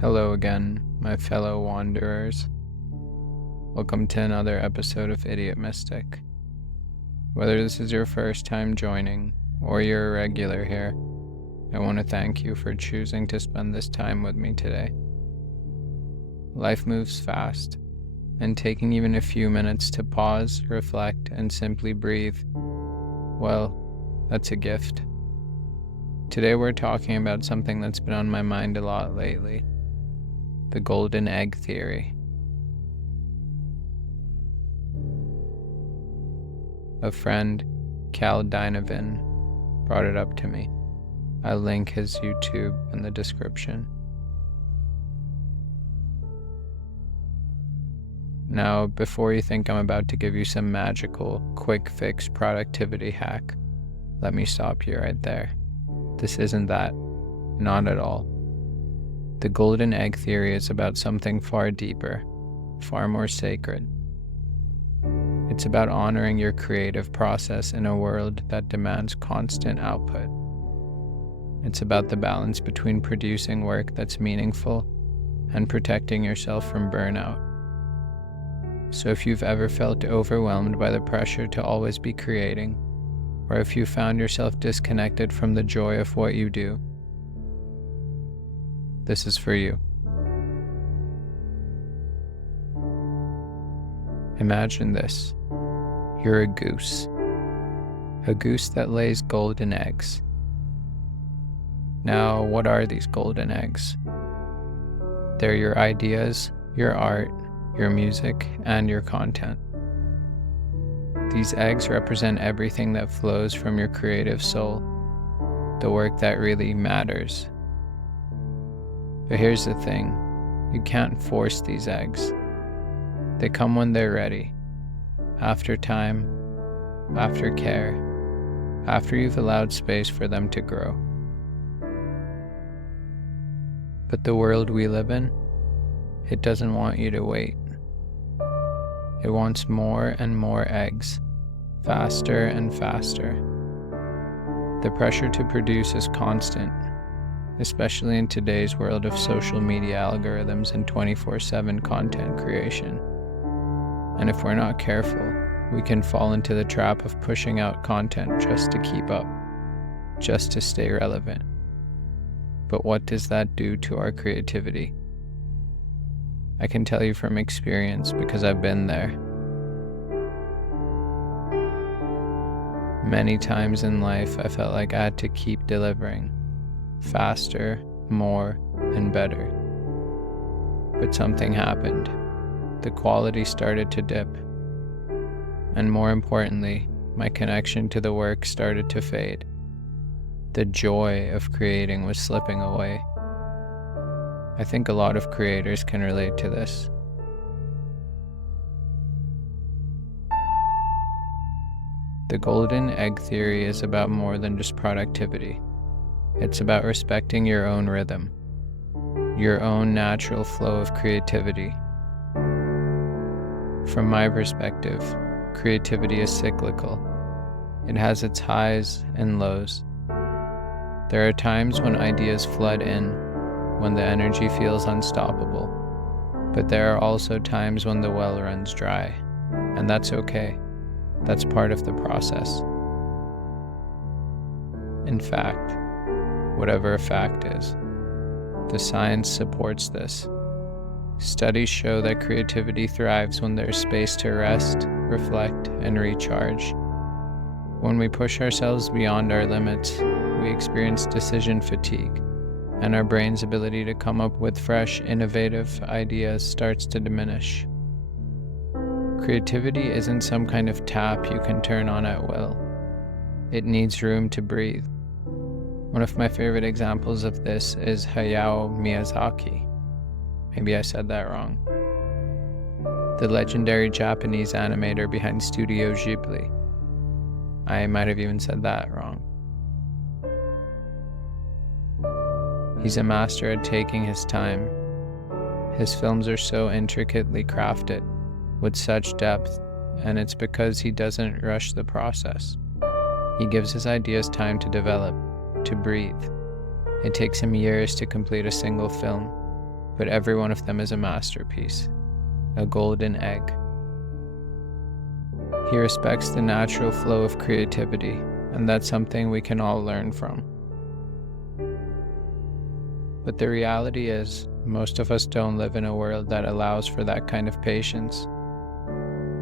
Hello again, my fellow wanderers. Welcome to another episode of Idiot Mystic. Whether this is your first time joining or you're a regular here, I want to thank you for choosing to spend this time with me today. Life moves fast, and taking even a few minutes to pause, reflect, and simply breathe, well, that's a gift. Today we're talking about something that's been on my mind a lot lately. The golden egg theory. A friend, Caldinovin, brought it up to me. I'll link his YouTube in the description. Now, before you think I'm about to give you some magical, quick fix productivity hack, let me stop you right there. This isn't that. Not at all. The golden egg theory is about something far deeper, far more sacred. It's about honoring your creative process in a world that demands constant output. It's about the balance between producing work that's meaningful and protecting yourself from burnout. So if you've ever felt overwhelmed by the pressure to always be creating, or if you found yourself disconnected from the joy of what you do, this is for you. Imagine this. You're a goose that lays golden eggs. Now, what are these golden eggs? They're your ideas, your art, your music, and your content. These eggs represent everything that flows from your creative soul, the work that really matters. But here's the thing, you can't force these eggs. They come when they're ready, after time, after care, after you've allowed space for them to grow. But the world we live in, it doesn't want you to wait. It wants more and more eggs, faster and faster. The pressure to produce is constant, especially in today's world of social media algorithms and 24/7 content creation. And if we're not careful, we can fall into the trap of pushing out content just to keep up, just to stay relevant. But what does that do to our creativity? I can tell you from experience because I've been there. Many times in life, I felt like I had to keep delivering, faster, more, and better. But something happened. The quality started to dip. And more importantly, my connection to the work started to fade. The joy of creating was slipping away. I think a lot of creators can relate to this. The golden egg theory is about more than just productivity. It's about respecting your own rhythm, your own natural flow of creativity. From my perspective, creativity is cyclical. It has its highs and lows. There are times when ideas flood in, when the energy feels unstoppable. But there are also times when the well runs dry, and that's okay. That's part of the process. In fact, whatever a fact is, the science supports this. Studies show that creativity thrives when there's space to rest, reflect, and recharge. When we push ourselves beyond our limits, we experience decision fatigue, and our brain's ability to come up with fresh, innovative ideas starts to diminish. Creativity isn't some kind of tap you can turn on at will. It needs room to breathe. One of my favorite examples of this is Hayao Miyazaki. Maybe I said that wrong. The legendary Japanese animator behind Studio Ghibli. I might have even said that wrong. He's a master at taking his time. His films are so intricately crafted, with such depth, and it's because he doesn't rush the process. He gives his ideas time to develop, to breathe. It takes him years to complete a single film, but every one of them is a masterpiece, a golden egg. He respects the natural flow of creativity, and that's something we can all learn from. But the reality is, most of us don't live in a world that allows for that kind of patience.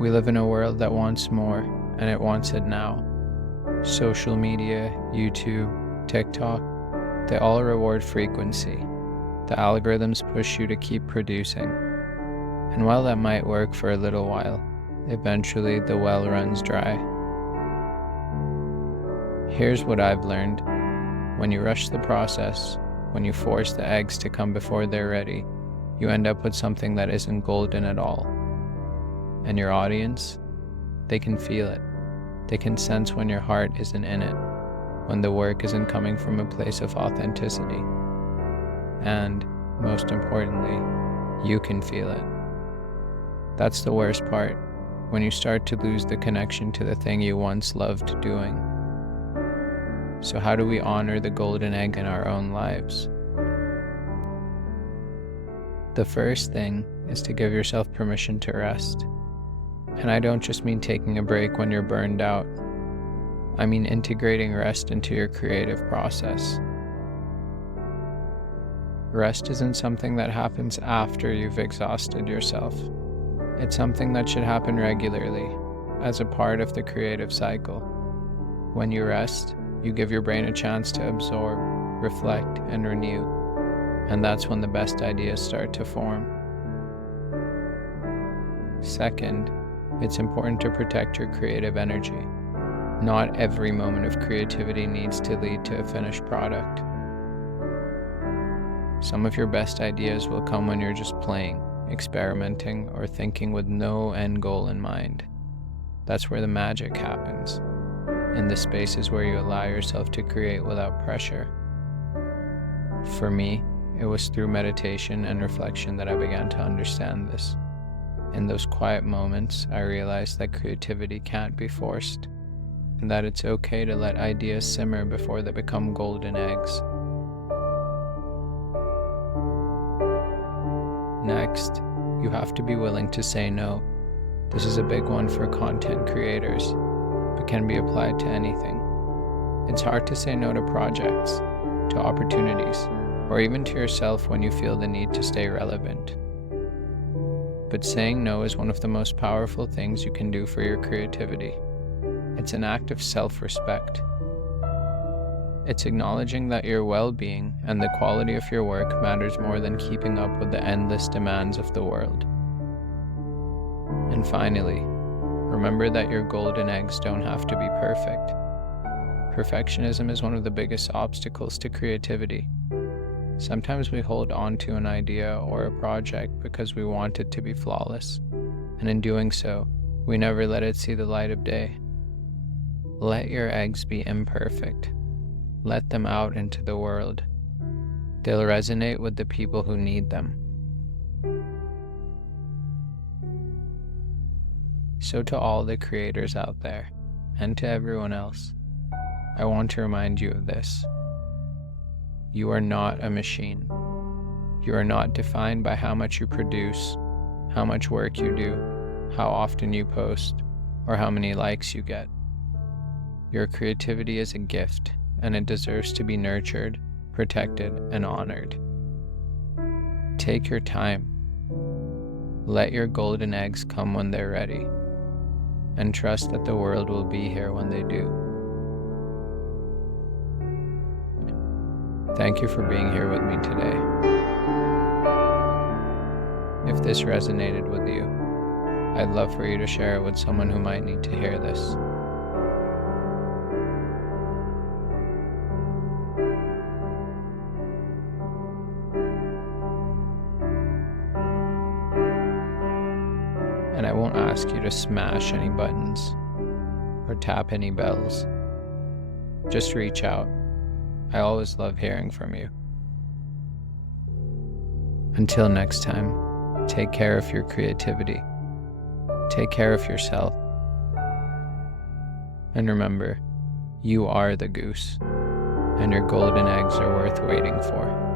We live in a world that wants more, and it wants it now. Social media, YouTube, TikTok, they all reward frequency. The algorithms push you to keep producing. And while that might work for a little while, eventually the well runs dry. Here's what I've learned. When you rush the process, when you force the eggs to come before they're ready, you end up with something that isn't golden at all. And your audience, they can feel it. They can sense when your heart isn't in it, when the work isn't coming from a place of authenticity. And, most importantly, you can feel it. That's the worst part, when you start to lose the connection to the thing you once loved doing. So how do we honor the golden egg in our own lives? The first thing is to give yourself permission to rest. And I don't just mean taking a break when you're burned out. I mean integrating rest into your creative process. Rest isn't something that happens after you've exhausted yourself. It's something that should happen regularly, as a part of the creative cycle. When you rest, you give your brain a chance to absorb, reflect, and renew. And that's when the best ideas start to form. Second, it's important to protect your creative energy. Not every moment of creativity needs to lead to a finished product. Some of your best ideas will come when you're just playing, experimenting, or thinking with no end goal in mind. That's where the magic happens, in the spaces where you allow yourself to create without pressure. For me, it was through meditation and reflection that I began to understand this. In those quiet moments, I realized that creativity can't be forced, and that it's okay to let ideas simmer before they become golden eggs. Next, you have to be willing to say no. This is a big one for content creators, but can be applied to anything. It's hard to say no to projects, to opportunities, or even to yourself when you feel the need to stay relevant. But saying no is one of the most powerful things you can do for your creativity. It's an act of self-respect. It's acknowledging that your well-being and the quality of your work matters more than keeping up with the endless demands of the world. And finally, remember that your golden eggs don't have to be perfect. Perfectionism is one of the biggest obstacles to creativity. Sometimes we hold on to an idea or a project because we want it to be flawless, and in doing so, we never let it see the light of day. Let your eggs be imperfect. Let them out into the world. They'll resonate with the people who need them. So to all the creators out there, and to everyone else, I want to remind you of this. You are not a machine. You are not defined by how much you produce, how much work you do, how often you post, or how many likes you get. Your creativity is a gift, and it deserves to be nurtured, protected, and honored. Take your time. Let your golden eggs come when they're ready, and trust that the world will be here when they do. Thank you for being here with me today. If this resonated with you, I'd love for you to share it with someone who might need to hear this. And I won't ask you to smash any buttons or tap any bells. Just reach out. I always love hearing from you. Until next time, take care of your creativity. Take care of yourself. And remember, you are the goose, and your golden eggs are worth waiting for.